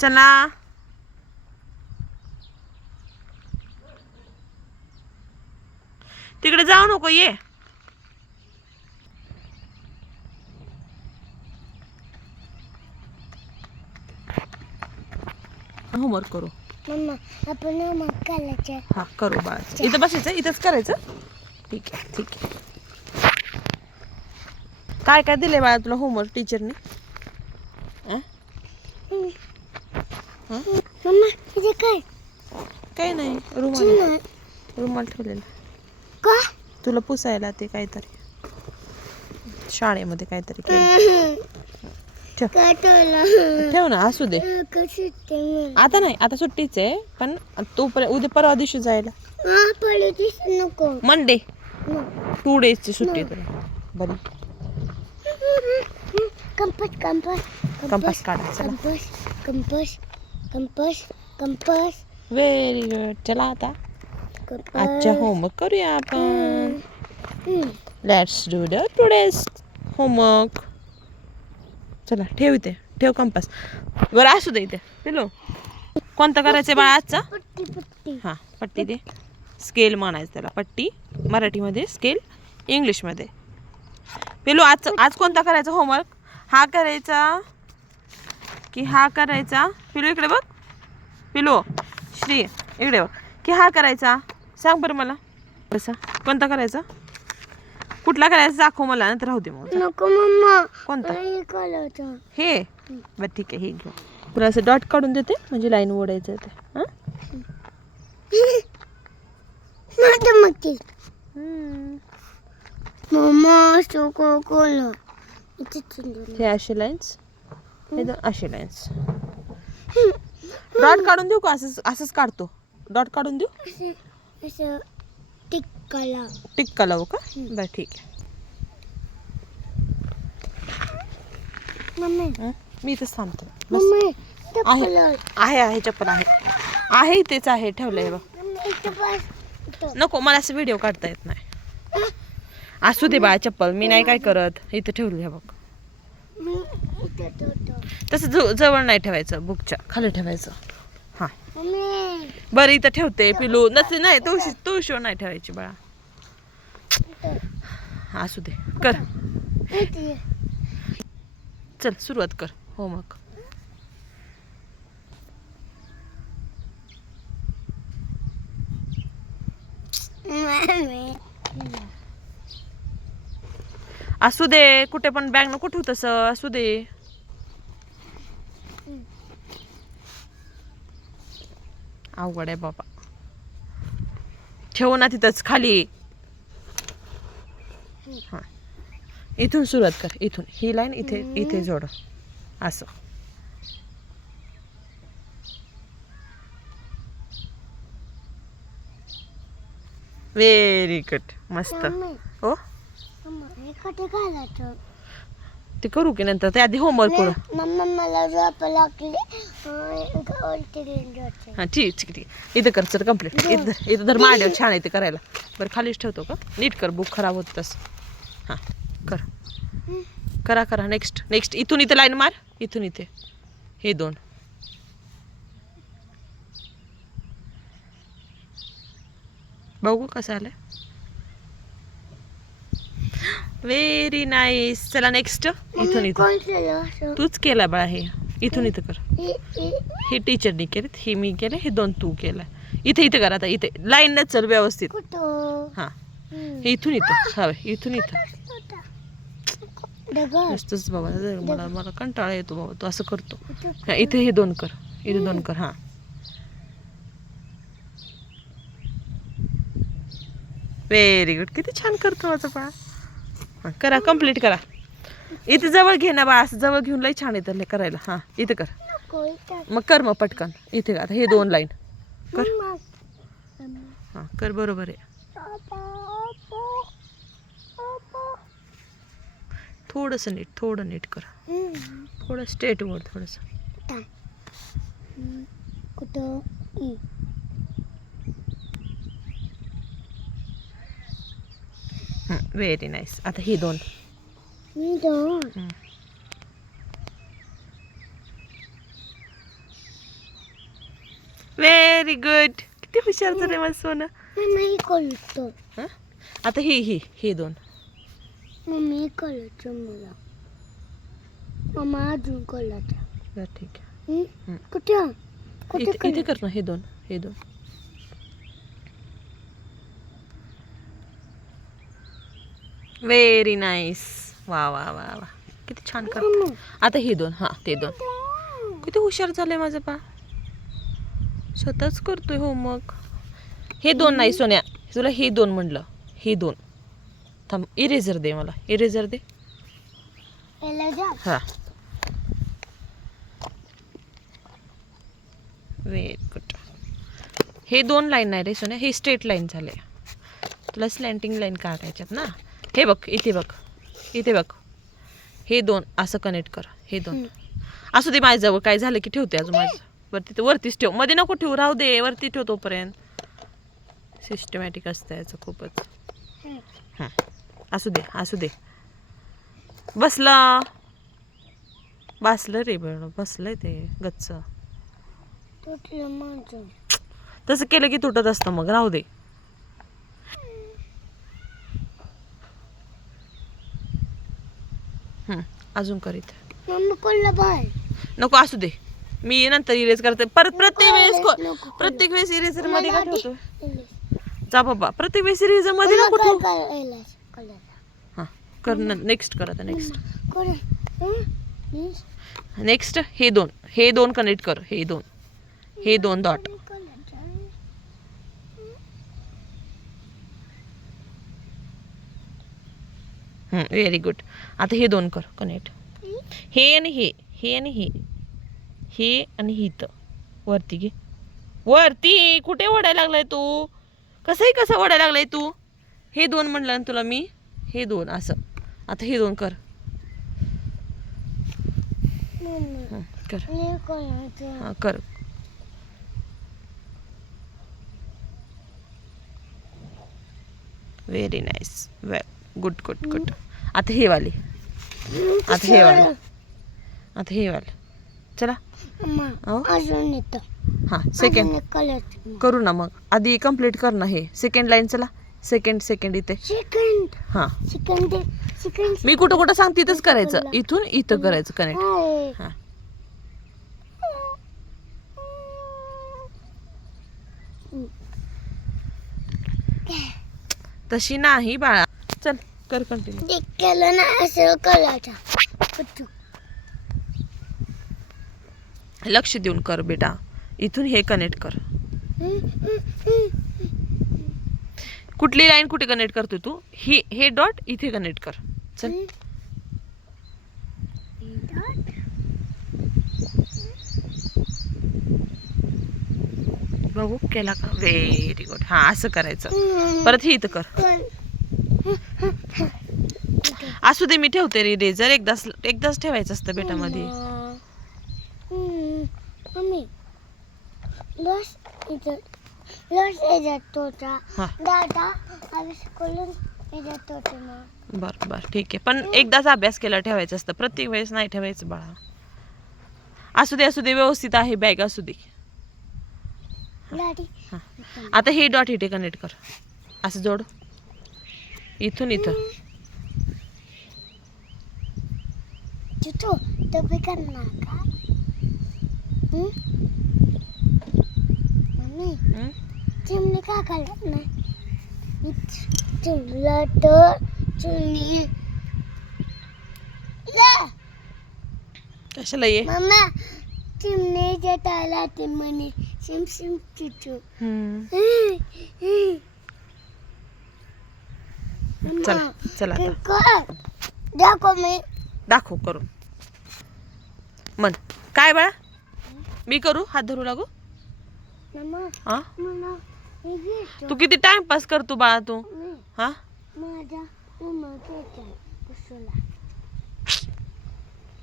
चला. तिकडे जाऊ नको ये. होमवर्क करू. मम्मा आपण मग करायचं. हा करू बाळा. इथं बसायचं इथंच करायचं. ठीक आहे ठीक आहे. काय काय दिले बाळा तुला होमवर्क टीचरने मम्मा इथे काय? काही नाही रुमाल रुमाल ठेवलेला. का? तुला पुसायला ते काहीतरी. शाळेमध्ये काहीतरी केलं. ठेव. काय ठेवलं? ठेव ना असू दे. कसं ते आता नाही आता सुट्टीच आहे पण तोपर्यंत उद्या परवा दिवशी जायला. हा पडू दिस नको. मंडे. टू डेजची सुट्टी आहे तुला. बरी. कंपास कंपास कंपास काढायचा compass compass. Compass compass very good चला आता आजच्या होमवर्क करूया आपण. Let's do the today's homework चला ठेव इथे. ठेव कंपास बरं असू दे इथे. पिलो कोणतं करायचं बाळा आजचा? हां पट्टी दे. स्केल म्हणायचं त्याला. पट्टी. मराठीमध्ये स्केल इंग्लिशमध्ये पिलो आज आज कोणता करायचा होमवर्क हा करायचा की हा करायचा. पिलो इकडे बघ. पिलो श्री इकडे बघ. की हा करायचा. सांग बरं मला. कसा कोणता करायचा? कुठला करायचा दाखव मला नंतर राहू दे मग. नको मम्मा. कोणता? हे. बरं ठीक आहे हे घेऊ. तुला असं डॉट काढून देते म्हणजे लाईन ओढायचं ते. हां? हे असे लाईन्स हे दोन असे लाईन्स डॉट काढून देऊ का? असंच असंच काढतो. डॉट काढून देऊ? असं टिक्काला टिक्का लावू का? बरं ठीक आहे. मम्मी. हं? मी इथंच थांबतो. बस. आहे. चप्पल आहे. आहे चप्पल आहे. आहे इथेच आहे. ठेवलं आहे. बघ. नको मला असं व्हिडिओ काढता येत नाही. असू दे बाळा चप्पल. मी नाही काय करत. इथं ठेवली आहे बघ. तसं जव- जवळ नाही ठेवायचं बुकच्या. खाली ठेवायचं. हां. बरं इथं ठेवते पिलू. नसते नाही तुळशी तुळशीवर नाही ठेवायची बाळा. इथं. असू दे. कर. चल सुरुवात कर. होमवर्क. मम्मी. असू दे कुठे पण बॅग नको ठेवू तसं असू दे. अवघड आहे बाबा. ठेवू ना तिथंच खाली. हा. इथून सुरुवात कर इथून. ही लाईन इथे इथे जोड. असं. व्हेरी गुड मस्त. हो हे? कुठे घालायचं. ते करू की नंतर? ते आधी होमवर्क करू. मम्मा मला झोप लागली. उलटी जायचं हां ठीक ठीक ठीक. इथं कर सर कंप्लीट इथं इथं तर मांडव छान आहे ते करायला. बरं खालीच ठेवतो का? नीट कर बुक खराब होत तसं. हां कर. करा करा नेक्स्ट नेक्स्ट इथून इथं लाईन मार. इथून इथे. हे दोन. बघू कसं आलं व्हेरी नाईस चला नेक्स्ट इथून इथं. कोण केलं असं. तूच केला बाळा हे. इथून इथं कर. हे- टीचरनी केलेत हे मी केलं हे दोन तू केलं. इथे इथे कर आता इथे. लाईनच चल व्यवस्थित. हां. हे इथून इथं. हवं इथून इथं. नुसतंच बाबा मला मला कंटाळा येतो बाबा तू असं करतो? हा, इथे हे दोन कर. इथे दोन कर हां. व्हेरी गुड किती छान करतो माझं बाळा. हां करा कंप्लीट करा. इथे जवळ घे ना बाळा असं जवळ घेऊन लई छान येतं करायला. हां इथे कर. मग कर मग पटकन. इथे आता हे दोन लाईन कर. मम्मा. हां कर बरोबर आहे. थोडंसं नीट थोडं नीट कर. थोडं स्ट्रेट वर थोडंसं. कुठं? व्हेरी नाईस आता ही दोन. मी दोन. हम्म. व्हेरी गुड किती हुशार झाले माझं सोनं. मम्मी करतो. हं? आता हे हे हे दोन. मम्मी करायचं मला. मम्मा अजून करायचं बरं ठीक आहे. हं? हं. कुठे? कुठे इथे इथे कर ना हे दोन हे दोन. व्हेरी नाईस वा वा वा वा. किती छान कर. आता हे दोन हां ते दोन. किती हुशार झालंय माझं पा स्वतःच करतोय मग हे दोन नाही सोन्या. तुला हे दोन म्हणलं हे दोन. थांब इरेझर दे मला. इरेझर दे. याला जा. हा गुड हे दोन लाईन नाही रे सोन्या. हे स्ट्रेट लाईन झाले तुला स्लँटिंग लाईन काढायच्यात ना. हे बघ इथे बघ इथे बघ. हे दोन असं कनेक्ट कर. हे दोन. असू दे माझ्याजवळ काय झालं की ठेवते अजून माझं. वरती तर वरतीच ठेव. मध्ये नको ठेवू राहू दे वरती ठेव तोपर्यंत. सिस्टमॅटिक असतं याचं खूपच. हं. असू दे असू दे. बसला. बसलं रे बळ बसलंय ते गच्च. तसं केलं की तुटत असतं मग राहू दे. हं, अजून करीत मम्मी बाय नको असू दे. मी नंतर इरेज करते. परत प्रत्येक वेळेस को-. प्रत्येक वेळेस इरेजरमध्ये ठेवतो? जा बाबा. प्रत्येक वेळेस इरेजरमध्ये नको ठेवू. हा कर नेक्स्ट कर आता नेक्स्ट? नेक्स्ट हे दोन. हे दोन कनेक्ट कर. हे दोन. हे दोन डॉट कोणी करायचं? व्हेरी गुड आता हे दोन कर कनेक्ट हे आणि हे हे आणि हे. हे आणि हित वरती घे. वरती! कुठे ओढायला लागलाय तू? कसंही कसं ओढायला लागलाय तू? हे दोन म्हणलं ना तुला मी. हे दोन असं. आता हे दोन कर. कर. हां कर. Very nice well good good good आता हे वाले. आता हे वाले. आता हे वाले. चला. येतं. हां सेकंड. करू ना मग. आधी कंप्लीट कर ना हे. सेकंड लाईन चला. सेकंड सेकंड इथे. सेकंड हां. सेकंड सेकंड मी कुठं कुठं सांगते इथंच करायचं. इथून इथं करायचं कनेक्ट. हां. तशी नाही बाळा. चल. कर कंटिन्यू केलं ना असं कुठं? लक्ष देऊन कर बेटा इथून हे कनेक्ट कर. कुठली लाईन कुठे कनेक्ट करतो तू ही हे डॉट इथे कनेक्ट कर चल. बघू केला का व्हेरी गुड हा असं करायचं. परत हे इथं कर? असू दे मी ठेवते रे रेझर एकदाच एकदाच ठेवायचं असतं बेटा मध्ये. मम्मी लस इथं लस याच्यात तोटा. दादा आम्ही करून याच्यात तोटे मग बर बर ठीक आहे. पण एकदाच अभ्यास केला ठेवायचं असतं. प्रत्येक वेळेस नाही ठेवायचं बाळा. असू दे असू दे व्यवस्थित आहे बॅग असू दे. हा. आता हे डॉट इथे कनेक्ट कर. असं जोड. इथून इथं. का खाल्लं नाही चिमला तर चिमणी ले कशाला ये मम्मा चिमणी जटायला ते म्हणे सिम सिम चुचू चला चला. दाखव मी दाखव करून. म्हण. काय बाळा? मी करू? हात धरू लागू? हा. तू किती टाइमपास करतो बाळा तू? हा?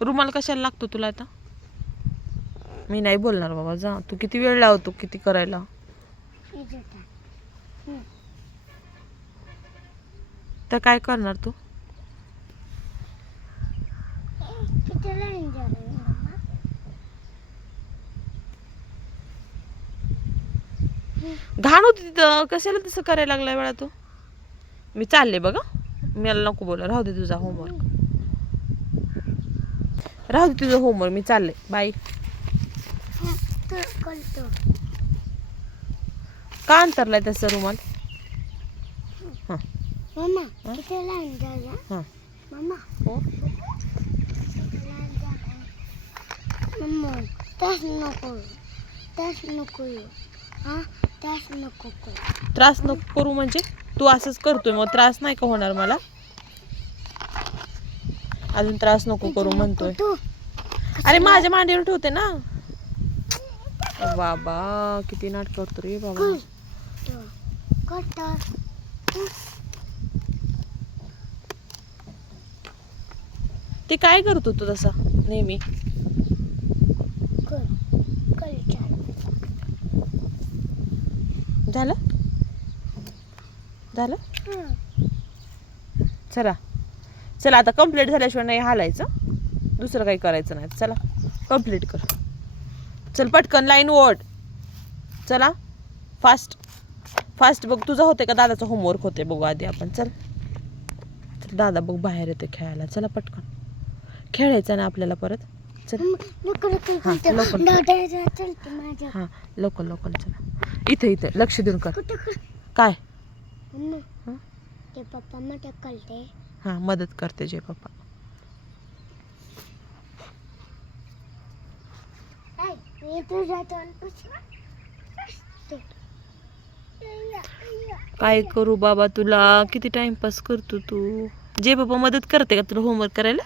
रुमाल कशाला लागतो तुला आता? मी नाही बोलणार बाबा जा. तू किती वेळ लावतो किती करायला. तर काय करणार तू किती लाईन झालं मम्मा घाण होती तिथं. कशाला तसं करायला लागलाय वेळा तू? मी चालले बघा. मला नको बोला. राहू दे तुझा होमवर्क राहू दे तुझं होमवर्क मी चालले. बाय का अंतरलाय तसं रुमाल? हां. हां? त्याच नको. त्याच नको त्याच नको करू. त्रास नको करू म्हणजे? तू असंच करतोय मग त्रास नाही का होणार मला? अजून त्रास नको करू म्हणतोय. अरे माझ्या मांडीवर ठेवते ना. बाबा किती नाटक करतो रे बाबा. ते काय करतो तू तसा नेहमी कर कर चाल झालं? झालं? चला. चला आता कंप्लीट झाल्याशिवाय नाही हालायचं. दुसरं काही करायचं नाही. चला कंप्लीट कर. चल पटकन लाईन ओढ. चला फास्ट फास्ट बघ तुझं होते का? दादाचं होमवर्क होते बघू आधी आपण. चल. चल दादा बघ बाहेर येते खेळायला. चला पटकन. खेळायचं ना आपल्याला परत? चल. हा, लवकर. हां लोकल चला. इथे इथे. लक्ष देऊन कर. काय? हं? ते पप्पा मोठं कळते हां मदत करते जे पप्पा. मी तुझ्या तोंड काय करू बाबा तुला? किती टाइमपास करतो तू? जे बाबा मदत करते का तुला होमवर्क करायला?